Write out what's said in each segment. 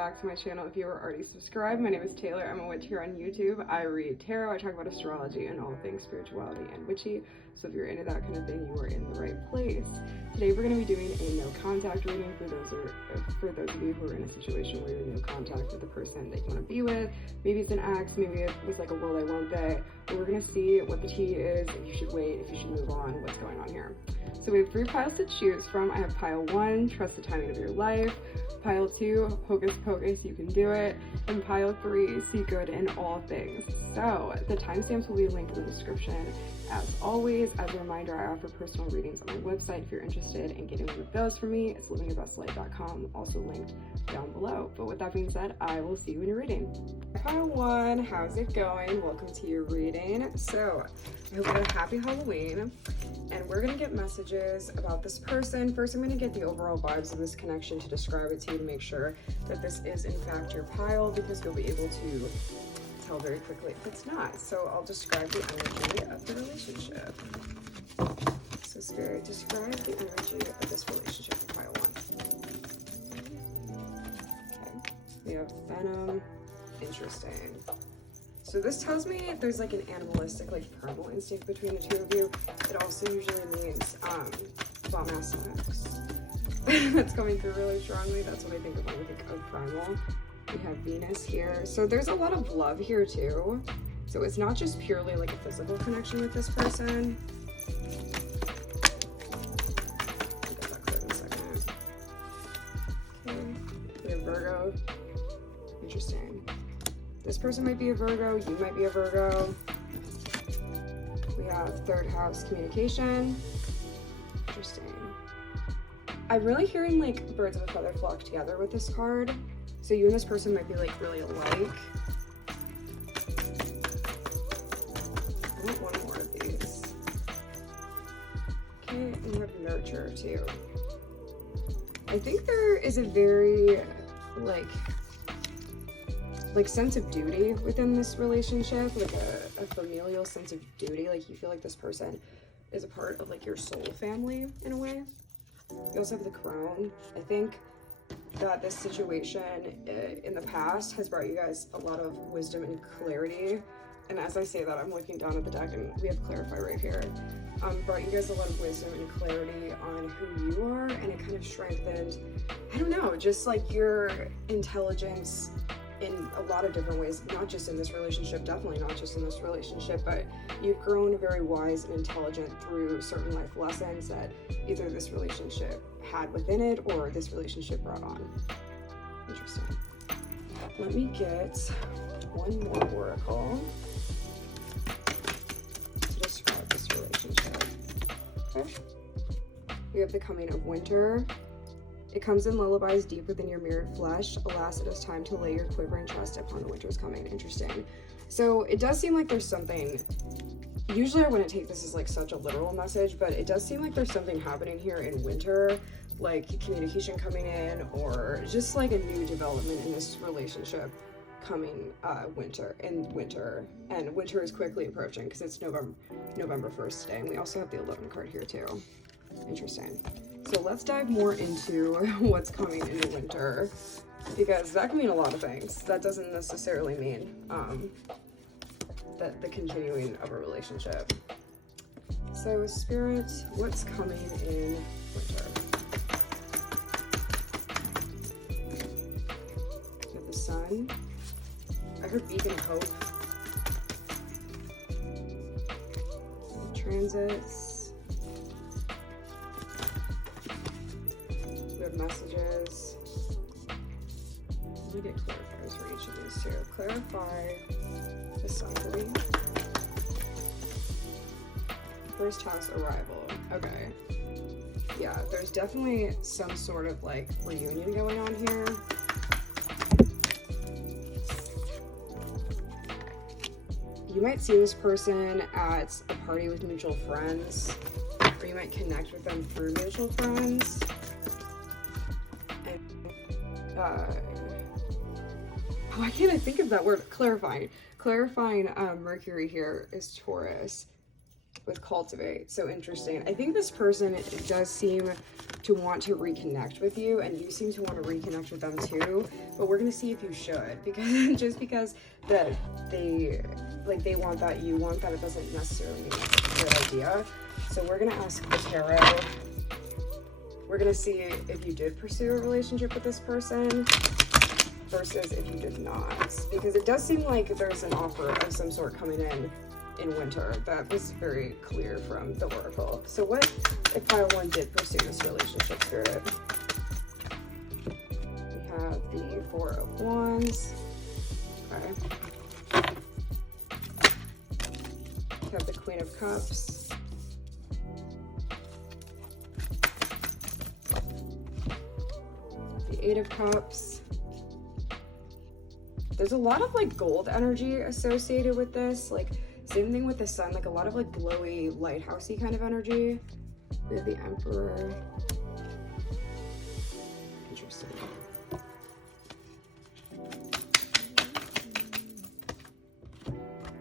back to my channel. If you are already subscribed, my name is Taylor. I'm a witch here on YouTube. I read tarot, I talk about astrology and all things spirituality and witchy. So if you're into that kind of thing, you are in the right place. Today we're going to be doing a no contact reading for those of you who are in a situation where you're in no contact with the person that you want to be with. Maybe it's an ex, maybe it was like a will they won't they. But we're going to see what the tea is, if you should wait, if you should move on, what's going on here. So we have 3 piles to choose from. I have pile 1, trust the timing of your life. Pile 2, hocus pocus, you can do it. And pile 3, see good in all things. So the timestamps will be linked in the description. As always, as a reminder, I offer personal readings on my website. If you're interested in getting one of those from me, it's livingyourbestlight.com, also linked down below. But with that being said, I will see you in your reading. Pile 1, how's it going? Welcome to your reading. So I hope you had a happy Halloween. And we're going to get messages about this person. First, I'm going to get the overall vibes of this connection to describe it to you to make sure that this is in fact your pile, because you'll be able to tell very quickly if it's not. So I'll describe the energy of the relationship. So Spirit, describe the energy of this relationship for pile 1. Okay. We have venom. Interesting. So this tells me there's like an animalistic, like primal instinct between the two of you. It also usually means bomb ass sex. That's coming through really strongly. That's what I think of when I think of primal. We have Venus here. So there's a lot of love here too. So it's not just purely like a physical connection with this person. I'll get that card in a second. Okay. We have Virgo. Interesting. This person might be a Virgo, you might be a Virgo. We have 3rd house communication. Interesting. I'm really hearing like birds of a feather flock together with this card. So you and this person might be like really alike. I want one more of these. Okay, and we have nurture too. I think there is a very like sense of duty within this relationship, like a familial sense of duty. Like you feel like this person is a part of like your soul family in a way. You also have the crown. I think that this situation in the past has brought you guys a lot of wisdom and clarity. And as I say that, I'm looking down at the deck and we have clarify right here. Brought you guys a lot of wisdom and clarity on who you are, and it kind of strengthened, I don't know, just like your intelligence in a lot of different ways, not just in this relationship, definitely not just in this relationship, but you've grown very wise and intelligent through certain life lessons that either this relationship had within it or this relationship brought on. Interesting. Let me get one more oracle to describe this relationship. Okay. We have the coming of winter. It comes in lullabies deeper than your mirrored flesh. Alas, it is time to lay your quivering trust upon the winter's coming. Interesting. So it does seem like there's something, usually I wouldn't take this as like such a literal message, but it does seem like there's something happening here in winter, like communication coming in, or just like a new development in this relationship coming winter, and winter is quickly approaching because it's November 1st today, and we also have the 11 card here too. Interesting. So let's dive more into what's coming in the winter, because that can mean a lot of things. That doesn't necessarily mean that the continuing of a relationship. So Spirit, what's coming in winter? We have the sun. I heard beacon of hope. Transits. Messages. Let me get clarifiers for each of these too. Clarify the sun for me. 1st house arrival. Okay. Yeah, there's definitely some sort of like reunion going on here. You might see this person at a party with mutual friends, or you might connect with them through mutual friends. Why can't I think of that word? Clarifying. Mercury here is Taurus, with cultivate. So interesting. I think this person, it does seem to want to reconnect with you, and you seem to want to reconnect with them too, but we're going to see if you should, because just because that they want that, you want that, it doesn't necessarily mean it's a good idea. So we're going to ask the tarot. We're going to see if you did pursue a relationship with this person versus if you did not, because it does seem like there's an offer of some sort coming in winter. That was very clear from the oracle. So what if pile 1 did pursue this relationship, Spirit? We have the 4 of Wands. Okay. We have the Queen of Cups. The 8 of Cups. There's a lot of like gold energy associated with this, like same thing with the Sun, like a lot of like glowy, lighthousey kind of energy. We have the Emperor. Interesting.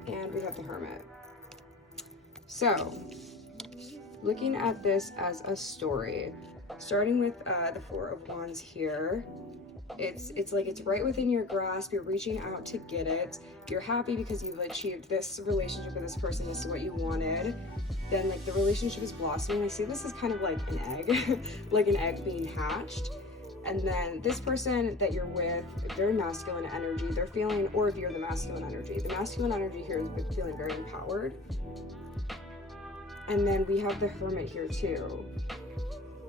And we have the Hermit. So, looking at this as a story, starting with the 4 of Wands here, it's like it's right within your grasp. You're reaching out to get it. You're happy because you've achieved this relationship with this person. This is what you wanted. Then like the relationship is blossoming. I see this is kind of like an egg, like an egg being hatched. And then this person that you're with, they're masculine energy. They're feeling, or if you're the masculine energy here is feeling very empowered. And then we have the Hermit here too.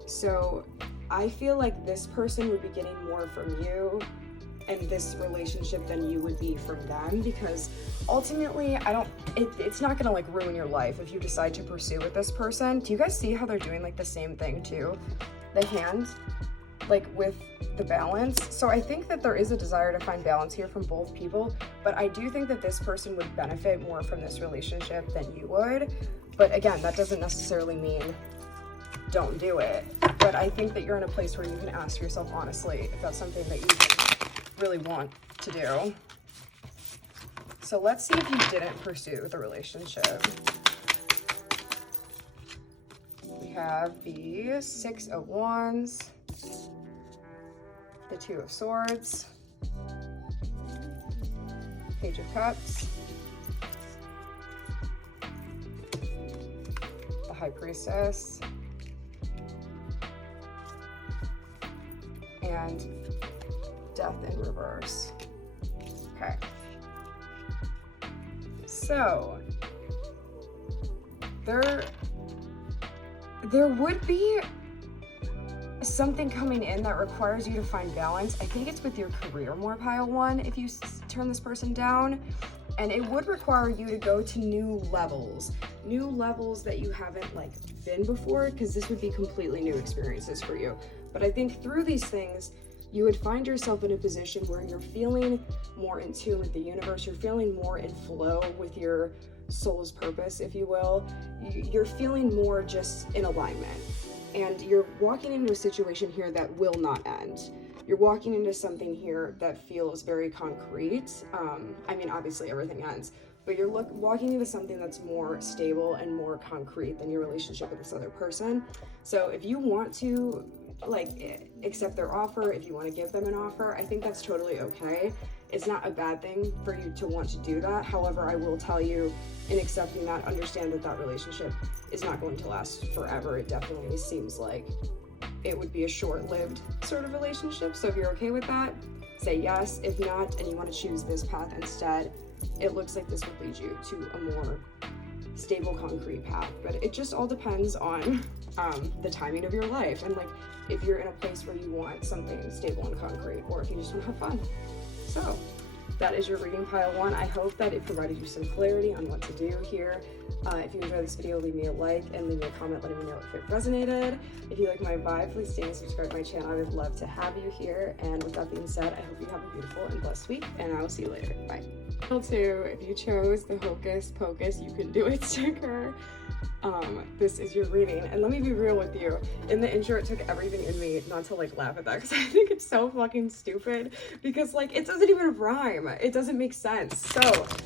So I feel like this person would be getting more from you and this relationship than you would be from them, because ultimately it's not gonna like ruin your life if you decide to pursue with this person. Do you guys see how they're doing like the same thing too? The hand, like with the balance. So I think that there is a desire to find balance here from both people, but I do think that this person would benefit more from this relationship than you would. But again, that doesn't necessarily mean don't do it. But I think that you're in a place where you can ask yourself honestly if that's something that you really want to do. So let's see if you didn't pursue the relationship. We have the 6 of Wands, the 2 of Swords, Page of Cups, the High Priestess, and Death in reverse. Okay. So there would be something coming in that requires you to find balance. I think it's with your career more, pile 1, if you turn this person down. And it would require you to go to new levels that you haven't like been before, because this would be completely new experiences for you. But I think through these things, you would find yourself in a position where you're feeling more in tune with the universe. You're feeling more in flow with your soul's purpose, if you will. You're feeling more just in alignment. And you're walking into a situation here that will not end. You're walking into something here that feels very concrete. I mean, obviously everything ends, but you're walking into something that's more stable and more concrete than your relationship with this other person. So if you want to like accept their offer, if you want to give them an offer, I think that's totally okay. It's not a bad thing for you to want to do that. However, I will tell you, in accepting that, understand that that relationship is not going to last forever. It definitely seems like it would be a short-lived sort of relationship. So if you're okay with that, say yes. If not, and you want to choose this path instead, it looks like this would lead you to a more stable, concrete path. But it just all depends on the timing of your life, and like if you're in a place where you want something stable and concrete, or if you just want to have fun. So that is your reading, pile 1. I hope that it provided you some clarity on what to do here. If you enjoyed this video, leave me a like and leave me a comment letting me know if it resonated. If you like my vibe, please stay and subscribe to my channel. I would love to have you here. And with that being said, I hope you have a beautiful and blessed week, and I will see you later. Bye. If you chose the Hocus Pocus You Can Do It sticker, This is your reading, and let me be real with you. In the intro, it took everything in me not to like laugh at that, because I think it's so fucking stupid, because like it doesn't even rhyme. It doesn't make sense. So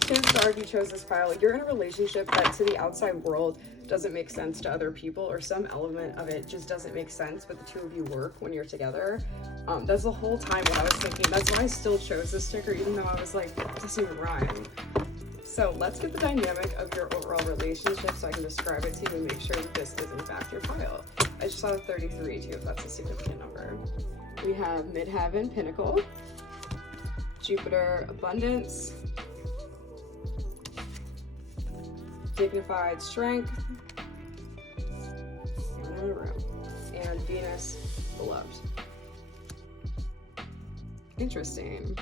chances are, if you chose this pile, you're in a relationship that to the outside world doesn't make sense to other people, or some element of it just doesn't make sense, but the two of you work when you're together. That's the whole time what I was thinking. That's why I still chose this sticker, even though I was like, it doesn't even rhyme. So let's get the dynamic of your overall relationship so I can describe it to you and make sure that this is in fact your pile. I just saw a 33 too, if that's a significant number. We have Midheaven, Pinnacle, Jupiter, Abundance, Dignified, Strength, and Venus, Beloved. Interesting.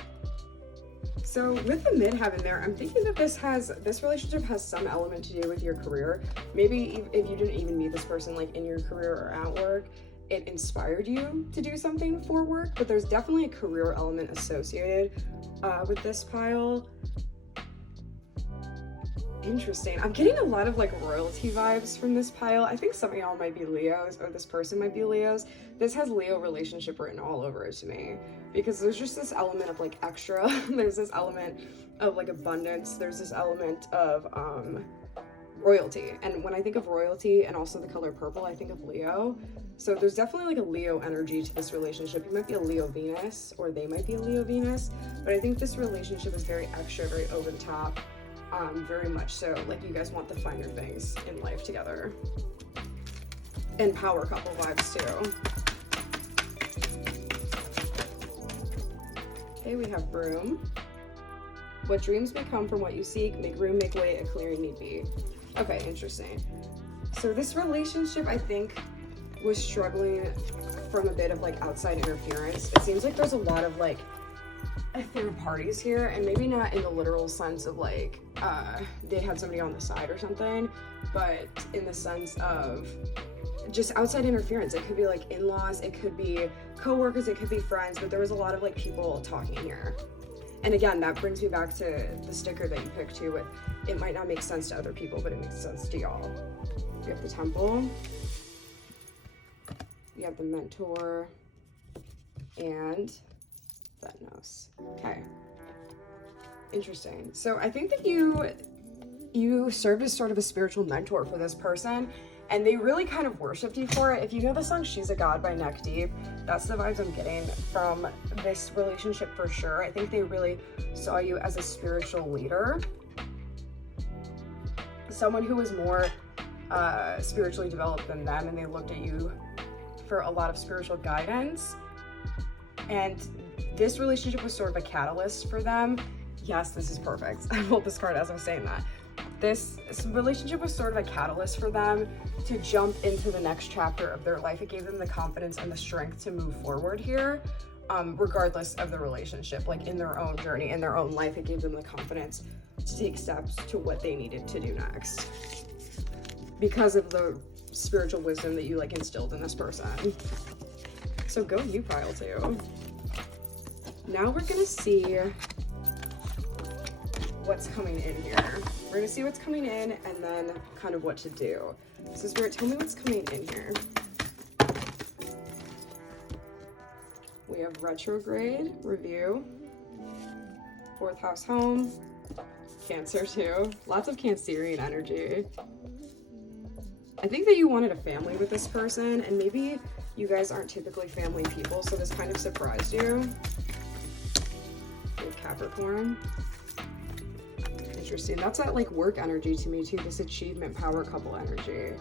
So with the midheaven there, I'm thinking that this relationship has some element to do with your career. Maybe if you didn't even meet this person like in your career or at work, it inspired you to do something for work, but there's definitely a career element associated with this pile. Interesting. I'm getting a lot of like royalty vibes from this pile. I think some of y'all might be Leos, or this person might be Leos. This has Leo relationship written all over it to me, because there's just this element of like extra. There's this element of like abundance. There's this element of royalty. And when I think of royalty and also the color purple, I think of Leo. So there's definitely like a Leo energy to this relationship. You might be a Leo Venus, or they might be a Leo Venus, but I think this relationship is very extra, very over the top. Very much so, like you guys want the finer things in life together. And power couple vibes too. Okay, we have Broom. What dreams may come from what you seek, make room, make way, a clearing need be. Okay, interesting. So this relationship, I think, was struggling from a bit of like outside interference. It seems like there's a lot of like third parties here, and maybe not in the literal sense of like they had somebody on the side or something, but in the sense of just outside interference. It could be like in-laws, it could be co-workers, it could be friends, but there was a lot of like people talking here. And again, that brings me back to the sticker that you picked too, with it might not make sense to other people, but it makes sense to y'all. We have the Temple, we have the Mentor, and Thanos. Okay. Interesting. So I think that you served as sort of a spiritual mentor for this person, and they really kind of worshipped you for it. If you know the song She's a God by Neck Deep, that's the vibes I'm getting from this relationship for sure. I think they really saw you as a spiritual leader, someone who was more spiritually developed than them, and they looked at you for a lot of spiritual guidance. And this relationship was sort of a catalyst for them. Yes, this is perfect. I pulled this card as I'm saying that. This relationship was sort of a catalyst for them to jump into the next chapter of their life. It gave them the confidence and the strength to move forward here, regardless of the relationship. Like in their own journey, in their own life, it gave them the confidence to take steps to what they needed to do next, because of the spiritual wisdom that you like instilled in this person. So go you, pile two. Now we're gonna see what's coming in here. We're gonna see what's coming in and then kind of what to do. So Spirit, tell me what's coming in here. We have retrograde, review, 4th house home, Cancer too. Lots of Cancerian energy. I think that you wanted a family with this person, and maybe you guys aren't typically family people, so this kind of surprised you. With Capricorn. Interesting. That's that like work energy to me too, this achievement power couple energy.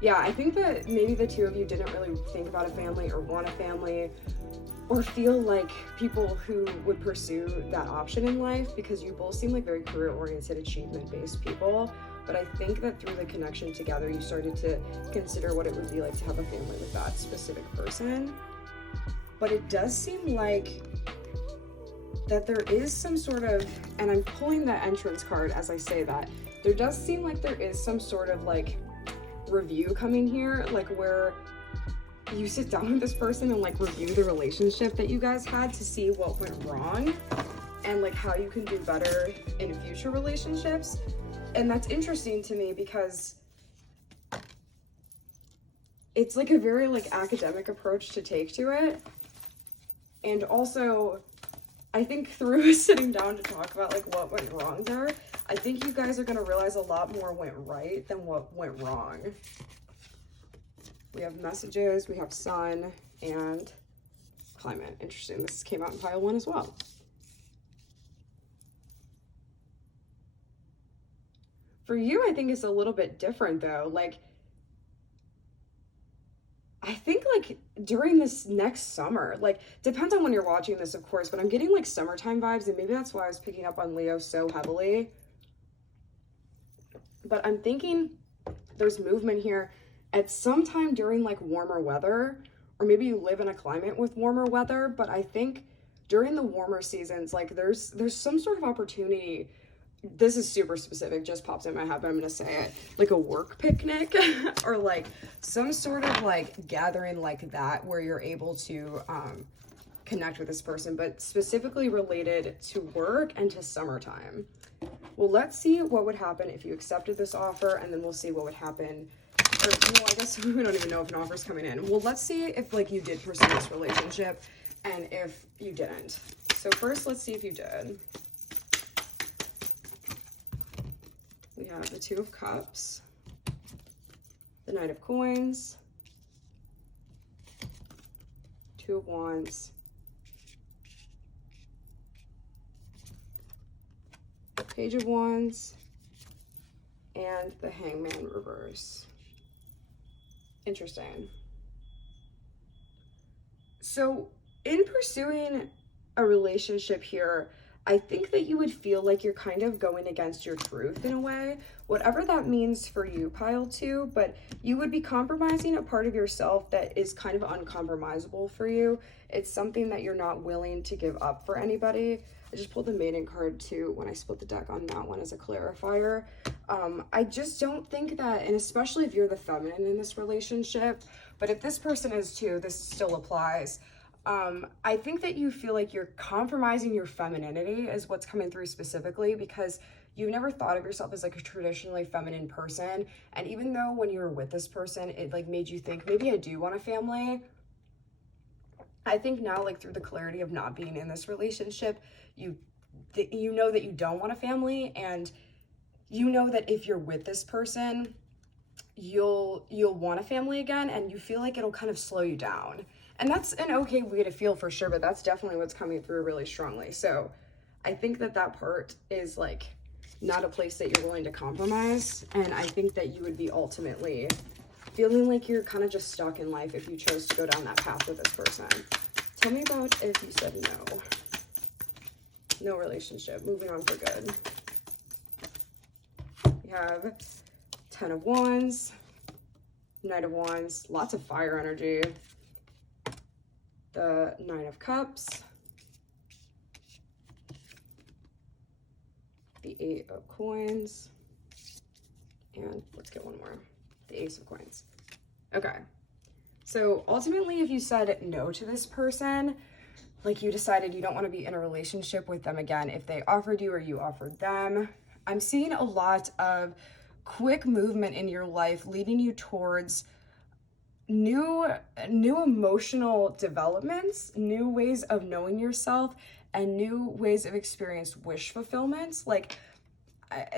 Yeah, I think that maybe the two of you didn't really think about a family or want a family or feel like people who would pursue that option in life, because you both seem like very career-oriented, achievement-based people. But I think that through the connection together, you started to consider what it would be like to have a family with that specific person. But it does seem like that there is some sort of, and I'm pulling the entrance card as I say that, there does seem like there is some sort of like review coming here, like where you sit down with this person and like review the relationship that you guys had to see what went wrong and like how you can do better in future relationships. And that's interesting to me because it's like a very like academic approach to take to it. And also, I think through sitting down to talk about like what went wrong there, I think you guys are going to realize a lot more went right than what went wrong. We have messages, we have sun, and climate. Interesting. This came out in pile 1 as well. For you, I think it's a little bit different though. Like, I think like during this next summer, like depends on when you're watching this, of course, but I'm getting like summertime vibes, and maybe that's why I was picking up on Leo so heavily. But I'm thinking there's movement here at some time during like warmer weather, or maybe you live in a climate with warmer weather, but I think during the warmer seasons, like there's some sort of opportunity. This is super specific, just pops in my head, but I'm gonna say it, like a work picnic or like some sort of like gathering like that where you're able to connect with this person, but specifically related to work and to summertime. Well, let's see what would happen if you accepted this offer, and then we'll see what would happen. Or, well, I guess we don't even know if an offer's coming in. Well, let's see if like you did pursue this relationship and if you didn't. So first, let's see if you did. We have the 2 of Cups, the Knight of Coins, 2 of Wands, Page of Wands, and the Hangman reverse. Interesting. So in pursuing a relationship here, I think that you would feel like you're kind of going against your truth in a way, whatever that means for you, pile 2, but you would be compromising a part of yourself that is kind of uncompromisable for you. It's something that you're not willing to give up for anybody. I just pulled the Maiden card too when I split the deck on that one as a clarifier. I just don't think that, and especially if you're the feminine in this relationship, but if this person is too, this still applies. I think that you feel like you're compromising your femininity is what's coming through specifically, because you've never thought of yourself as like a traditionally feminine person. And even though when you were with this person, it like made you think, maybe I do want a family. I think now, like through the clarity of not being in this relationship, you know that you don't want a family, and you know that if you're with this person, you'll want a family again, and you feel like it'll kind of slow you down. And that's an okay way to feel for sure, but that's definitely what's coming through really strongly. So I think that that part is like not a place that you're willing to compromise. And I think that you would be ultimately feeling like you're kind of just stuck in life if you chose to go down that path with this person. Tell me about if you said no. No relationship, moving on for good. We have 10 of Wands, Knight of Wands, lots of fire energy. The 9 of Cups, the 8 of Coins, and let's get one more, the Ace of Coins. Okay, so ultimately if you said no to this person, like you decided you don't want to be in a relationship with them again, if they offered you or you offered them, I'm seeing a lot of quick movement in your life leading you towards new emotional developments, new ways of knowing yourself, and new ways of experienced wish fulfillments. Like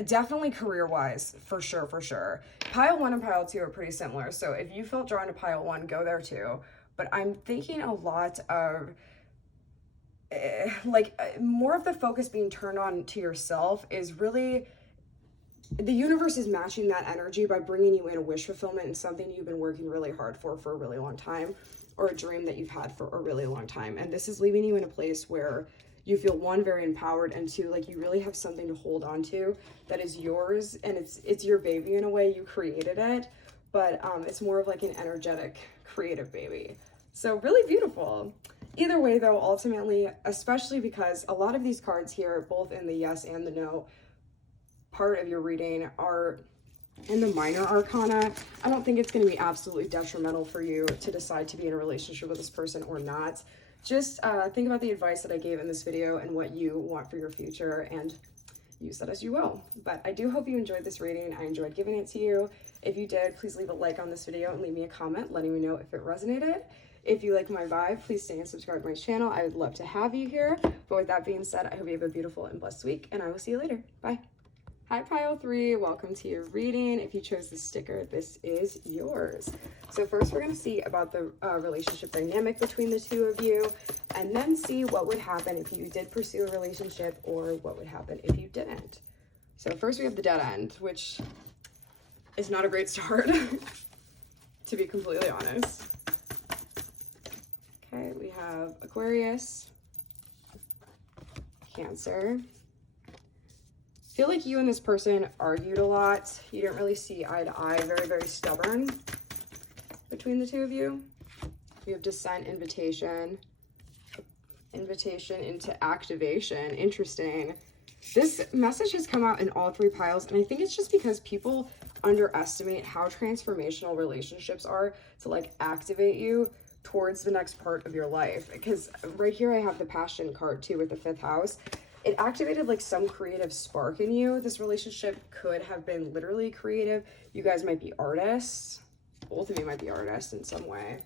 definitely career-wise, for sure. Pile 1 and pile 2 are pretty similar, so if you felt drawn to pile 1, go there too. But I'm thinking a lot of more of the focus being turned on to yourself is really, the universe is matching that energy by bringing you in a wish fulfillment and something you've been working really hard for a really long time, or a dream that you've had for a really long time. And this is leaving you in a place where you feel 1, very empowered, and 2, like you really have something to hold on to that is yours, and it's your baby in a way. You created it, but it's more of like an energetic, creative baby. So really beautiful. Either way though, ultimately, especially because a lot of these cards here, both in the yes and the no part of your reading, are in the minor arcana. I don't think it's going to be absolutely detrimental for you to decide to be in a relationship with this person or not. Just think about the advice that I gave in this video and what you want for your future, and use that as you will. But I do hope you enjoyed this reading. I enjoyed giving it to you. If you did, please leave a like on this video and leave me a comment letting me know if it resonated. If you like my vibe, please stay and subscribe to my channel. I would love to have you here. But with that being said, I hope you have a beautiful and blessed week, and I will see you later. Bye. Hi Pile 3, welcome to your reading. If you chose this sticker, this is yours. So first we're going to see about the relationship dynamic between the two of you, and then see what would happen if you did pursue a relationship or what would happen if you didn't. So first we have the dead end, which is not a great start, to be completely honest. Okay, we have Aquarius, Cancer. I feel like you and this person argued a lot. You didn't really see eye to eye, very, very stubborn between the two of you. You have Descent, Invitation, Invitation into Activation. Interesting. This message has come out in all three piles, and I think it's just because people underestimate how transformational relationships are to like activate you towards the next part of your life. Because right here I have the Passion card too with the 5th house. It activated like some creative spark in you. This relationship could have been literally creative. You guys might be artists. Both of you might be artists in some way.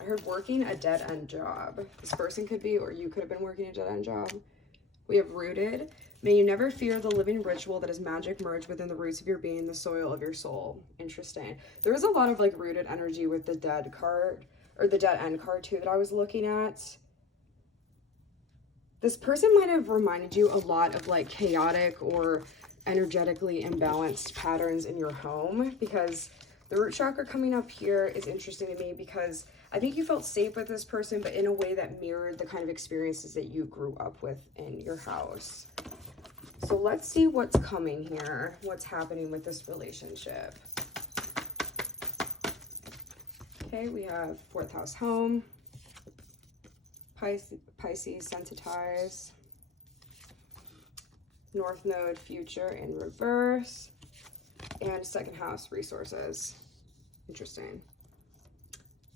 I heard working a dead-end job. This person could be, or you could have been working a dead-end job. We have Rooted. May you never fear the living ritual that is magic merged within the roots of your being, the soil of your soul. Interesting. There is a lot of like rooted energy with the dead card, or the dead end card too, that I was looking at. This person might have reminded you a lot of like chaotic or energetically imbalanced patterns in your home, because the root chakra coming up here is interesting to me because I think you felt safe with this person, but in a way that mirrored the kind of experiences that you grew up with in your house. So let's see what's coming here, what's happening with this relationship. Okay, we have 4th house home, Pisces sensitize, North node future in reverse, and 2nd house resources. Interesting.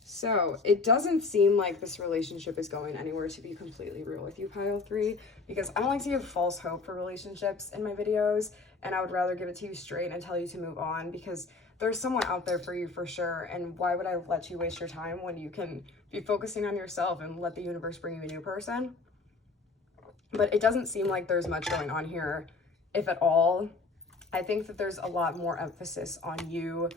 So it doesn't seem like this relationship is going anywhere, to be completely real with you, Pile 3, because I don't like to give false hope for relationships in my videos, and I would rather give it to you straight and tell you to move on, because there's someone out there for you for sure, and why would I let you waste your time when you can be focusing on yourself and let the universe bring you a new person? But it doesn't seem like there's much going on here, if at all. I think that there's a lot more emphasis on you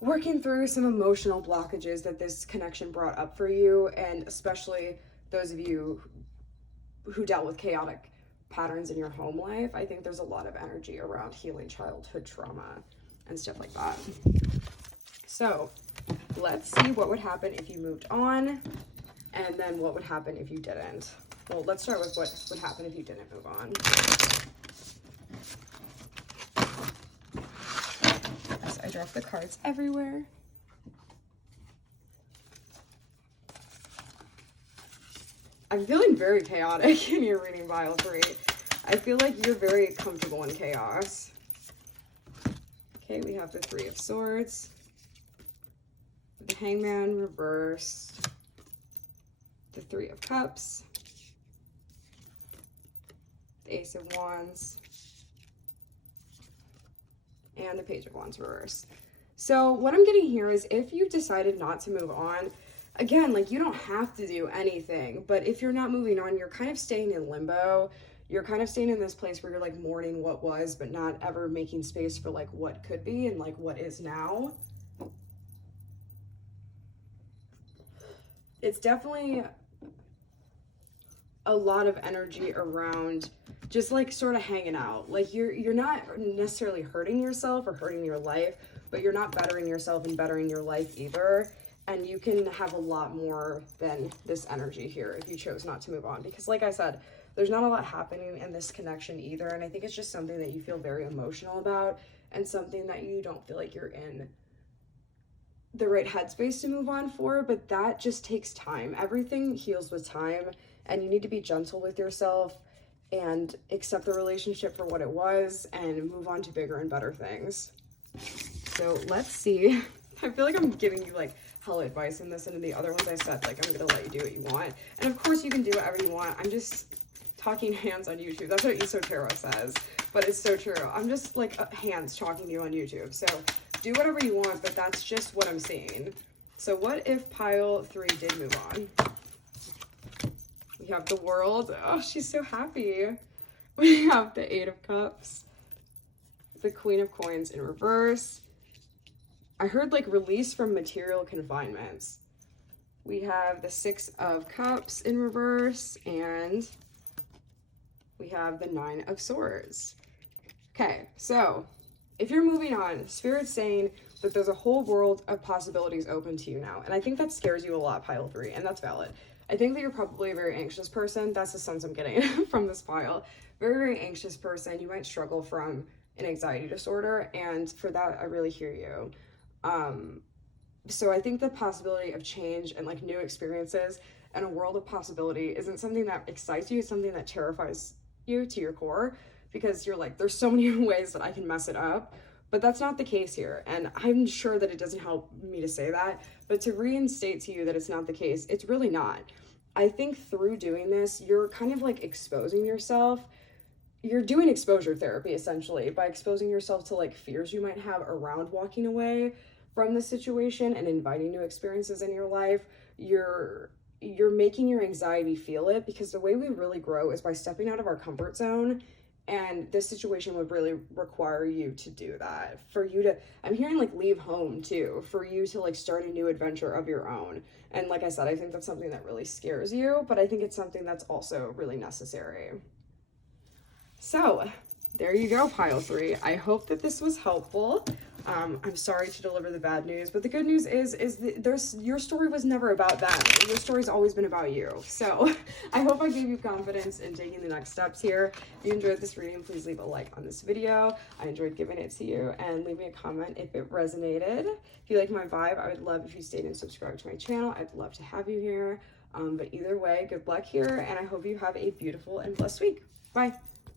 working through some emotional blockages that this connection brought up for you, and especially those of you who dealt with chaotic patterns in your home life. I think there's a lot of energy around healing childhood trauma and stuff like that. So let's see what would happen if you moved on, and then what would happen if you didn't. Well, let's start with what would happen if you didn't move on. So I dropped the cards everywhere. I'm feeling very chaotic in your reading, Pile 3. I feel like you're very comfortable in chaos. Okay, we have the 3 of Swords, the Hangman reversed, the 3 of Cups, the Ace of Wands, and the Page of Wands reversed. So what I'm getting here is if you decided not to move on, again, like you don't have to do anything, but if you're not moving on, you're kind of staying in limbo. You're kind of staying in this place where you're like mourning what was, but not ever making space for like what could be and like what is now. It's definitely a lot of energy around just like sort of hanging out. Like you're not necessarily hurting yourself or hurting your life, but you're not bettering yourself and bettering your life either. And you can have a lot more than this energy here if you chose not to move on, because like I said, there's not a lot happening in this connection either, and I think it's just something that you feel very emotional about and something that you don't feel like you're in the right headspace to move on for, but that just takes time. Everything heals with time, and you need to be gentle with yourself and accept the relationship for what it was and move on to bigger and better things. So let's see. I feel like I'm giving you like hella advice in this, and in the other ones I said, like, I'm gonna let you do what you want. And of course you can do whatever you want. I'm just talking hands on YouTube. That's what ESO Tarot says, but it's so true. I'm just like hands talking to you on YouTube. So do whatever you want, but that's just what I'm seeing. So what if pile 3 did move on? We have the World. Oh, she's so happy. We have the 8 of Cups, the Queen of Coins in reverse. I heard like release from material confinements. We have the 6 of Cups in reverse, and we have the 9 of Swords. Okay, so if you're moving on, Spirit's saying that there's a whole world of possibilities open to you now. And I think that scares you a lot, pile 3, and that's valid. I think that you're probably a very anxious person. That's the sense I'm getting from this pile. Very, very anxious person. You might struggle from an anxiety disorder, and for that, I really hear you. So I think the possibility of change and like new experiences and a world of possibility isn't something that excites you. It's something that terrifies you to your core, because you're like, there's so many ways that I can mess it up. But that's not the case here, and I'm sure that it doesn't help me to say that, but to reinstate to you that it's not the case, it's really not. I think through doing this, you're kind of like exposing yourself. You're doing exposure therapy, essentially, by exposing yourself to like fears you might have around walking away from the situation and inviting new experiences in your life. You're making your anxiety feel it, because the way we really grow is by stepping out of our comfort zone. And this situation would really require you to do that. For you to, I'm hearing like leave home too, for you to like start a new adventure of your own. And like I said, I think that's something that really scares you, but I think it's something that's also really necessary. So there you go, pile 3. I hope that this was helpful. I'm sorry to deliver the bad news, but the good news is your story was never about them. Your story's always been about you. So I hope I gave you confidence in taking the next steps here. If you enjoyed this reading, please leave a like on this video. I enjoyed giving it to you, and leave me a comment if it resonated. If you like my vibe, I would love if you stayed and subscribed to my channel. I'd love to have you here. But either way, good luck here, and I hope you have a beautiful and blessed week. Bye.